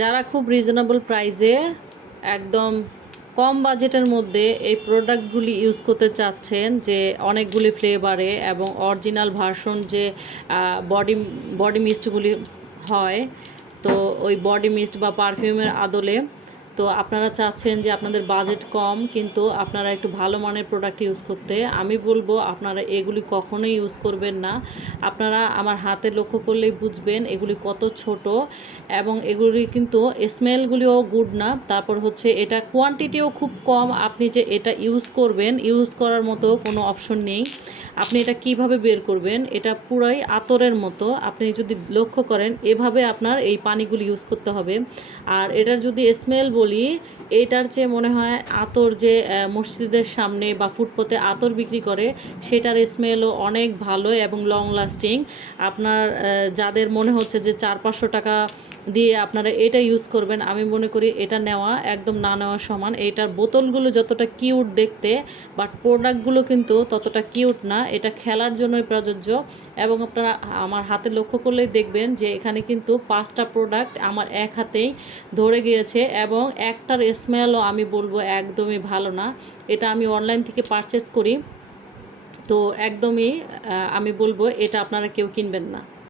যারা খুব রিজনেবল প্রাইসে একদম কম বাজেটের মধ্যে এই প্রোডাক্টগুলি ইউজ করতে চাচ্ছেন, যে অনেকগুলি ফ্লেভারে এবং অরিজিনাল ভার্সন যে বডি বডি মিস্টগুলি হয়, তো ওই বডি মিস্ট বা পারফিউমের আদলে, তো আপনারা চাচ্ছেন যে আপনাদের বাজেট কম কিন্তু আপনারা একটু ভালো মানের প্রোডাক্ট ইউজ করতে, আমি বলবো আপনারা এগুলি কখনোই ইউজ করবেন না। আপনারা আমার হাতে লক্ষ্য করলেই বুঝবেন এগুলি কত ছোট, এবং এগুলি কিন্তু স্মেলগুলিও গুড না। তারপর হচ্ছে এটা কোয়ান্টিটিও খুব কম, আপনি যে এটা ইউজ করবেন, ইউজ করার মতো কোনো অপশন নেই। আপনি এটা কিভাবে বের করবেন, এটা পুরাই আতরের মতো। আপনি যদি লক্ষ্য করেন এভাবে আপনার এই পানিগুলি ইউজ করতে হবে। আর এটার যদি স্মেল বলি, এটার চেয়ে মনে হয় আতর যে মসজিদের সামনে বা ফুটপাতে আতর বিক্রি করে সেটার স্মেলও অনেক ভালো এবং লং লাস্টিং। আপনার যাদের মনে হচ্ছে যে 400-500 টাকা দিয়ে আপনারা এটা ইউজ করবেন, আমি মনে করি এটা নেওয়া একদম না নেওয়া সমান। এইটার বোতলগুলো যতটা কিউট দেখতে, বাট প্রোডাক্টগুলো কিন্তু ততটা কিউট না। এটা খেলার জন্যই প্রযোজ্য, এবং আপনারা আমার হাতে লক্ষ্য করলেই দেখবেন যে এখানে কিন্তু 5টা প্রোডাক্ট আমার এক হাতেই ধরে গিয়েছে, এবং একটার স্মেলও আমি বলবো একদমই ভালো না। এটা আমি অনলাইন থেকে পারচেস করি, তো একদমই আমি বলবো এটা আপনারা কেউ কিনবেন না।